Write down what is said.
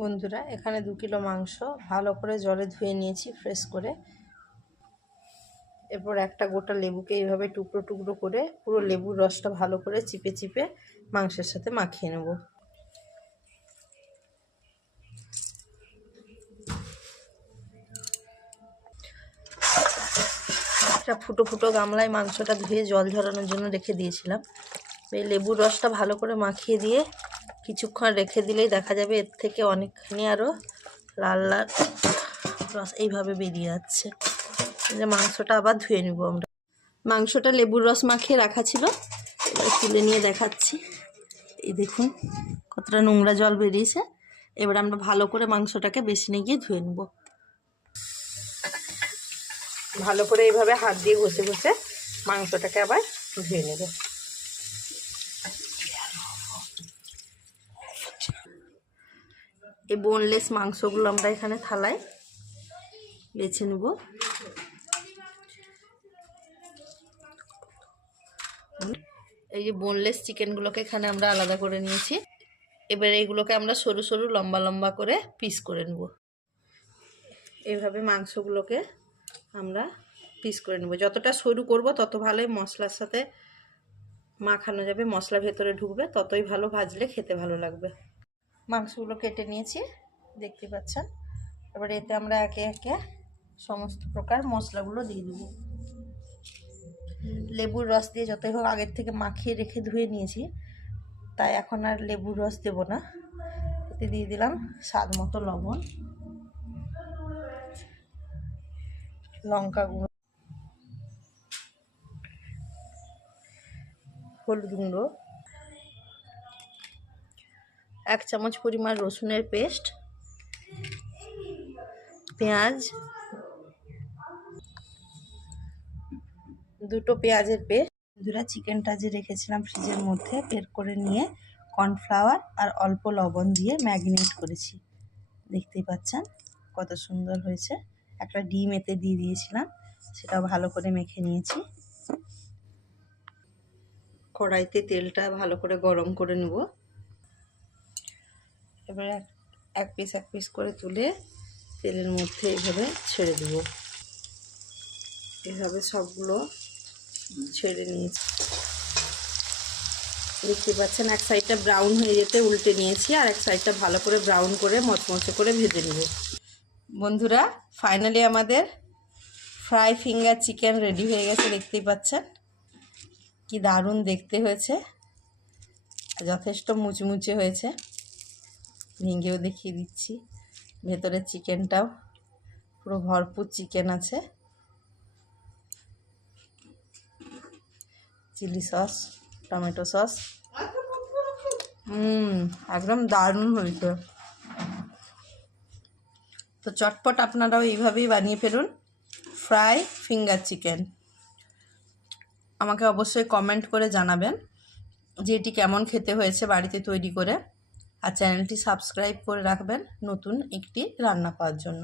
বন্ধুরা, এখানে 2 কিলো মাংস ভালো করে জলে ধুয়ে নিয়েছি ফ্রেশ করে। এরপর একটা গোটা লেবুকে এইভাবে টুকরো টুকরো করে পুরো লেবুর রসটা ভালো করে চিপে চিপে মাংসের সাথে মাখিয়ে নেব। একটা ফুটো ফুটো গামলায় মাংসটা ধুয়ে জল ঝরানোর জন্য রেখে দিয়েছিলাম। এই লেবুর রসটা ভালো করে মাখিয়ে দিয়ে কিছুক্ষণ রেখে দিলেই দেখা যাবে এর থেকে অনেকখানি আরও লাল লাল রস এইভাবে বেরিয়ে যাচ্ছে। যে মাংসটা আবার ধুয়ে নেব আমরা। মাংসটা লেবুর রস মাখিয়ে রাখা ছিল, এবার তুলে নিয়ে দেখাচ্ছি। এই দেখুন কতটা নোংরা জল বেরিয়েছে। এবার আমরা ভালো করে মাংসটাকে বেসিনে গিয়ে ধুয়ে নেব। ভালো করে এইভাবে হাত দিয়ে ঘষে ঘষে মাংসটাকে আবার ধুয়ে নেব। এই বোনলেস মাংসগুলো আমরা এখানে থালায় বেছে নেব। এই যে বোনলেস চিকেনগুলোকে এখানে আমরা আলাদা করে নিয়েছি। এবার এইগুলোকে আমরা সরু সরু লম্বা লম্বা করে পিস করে নেব। এইভাবে মাংসগুলোকে আমরা পিস করে নেব। যতটা সরু করব তত ভালোই মশলার সাথে মাখানো যাবে, মশলা ভেতরে ঢুকবে, ততই ভালো, ভাজলে খেতে ভালো লাগবে। মাংসগুলো কেটে নিয়েছি দেখতে পাচ্ছেন। এবার এতে আমরা একে একে সমস্ত প্রকার মশলাগুলো দিয়ে দেব। লেবুর রস দিয়ে যতই হোক আগের থেকে মাখিয়ে রেখে ধুয়ে নিয়েছি, তাই এখন আর লেবুর রস দেব না। এতে দিয়ে দিলাম স্বাদ মতো লবণ, লঙ্কা গুঁড়ো, হলুদ গুঁড়ো, 1 চামচ পরিমাণ রসুনের পেস্ট, পেঁয়াজ, 2টো পেঁয়াজের পেস্ট। বন্ধুরা, চিকেনটা যে রেখেছিলাম ফ্রিজের মধ্যে বের করে নিয়ে কর্নফ্লাওয়ার আর অল্প লবণ দিয়ে ম্যারিনেট করেছি। দেখতেই পাচ্ছেন কত সুন্দর হয়েছে। একটা ডিম এতে দিয়ে দিয়েছিলাম, সেটাও ভালো করে মেখে নিয়েছি। কড়াইতে তেলটা ভালো করে গরম করে নেব। এবার এক পিস করে তুলে তেলের মধ্যে এইভাবে ছেড়ে দেব। এইভাবে সবগুলো ছেড়ে নিয়েছি। দেখতে পাচ্ছেন এক সাইডটা ব্রাউন হয়ে যেতে উল্টে নিয়েছি, আর এক সাইডটা ভালো করে ব্রাউন করে মচমচে করে ভেজে নেব। বন্ধুরা, ফাইনালি আমাদের ফ্রাই ফিঙ্গার চিকেন রেডি হয়ে গেছে। দেখতেই পাচ্ছেন কি দারুণ দেখতে হয়েছে, যথেষ্ট মুচমুচে হয়েছে। ভেঙেও দেখিয়ে দিচ্ছি, ভেতরের চিকেনটাও পুরো ভরপুর চিকেন আছে। চিলি সস, টমেটো সস, একদম দারুণ হয়েছে। তো চটপট আপনারাও এইভাবেই বানিয়ে ফেলুন ফ্রাই ফিঙ্গার চিকেন। আমাকে অবশ্যই কমেন্ট করে জানাবেন যে এটি কেমন খেতে হয়েছে বাড়িতে তৈরি করে, আর চ্যানেলটি সাবস্ক্রাইব করে রাখবেন নতুন একটি রান্না পাওয়ার জন্য।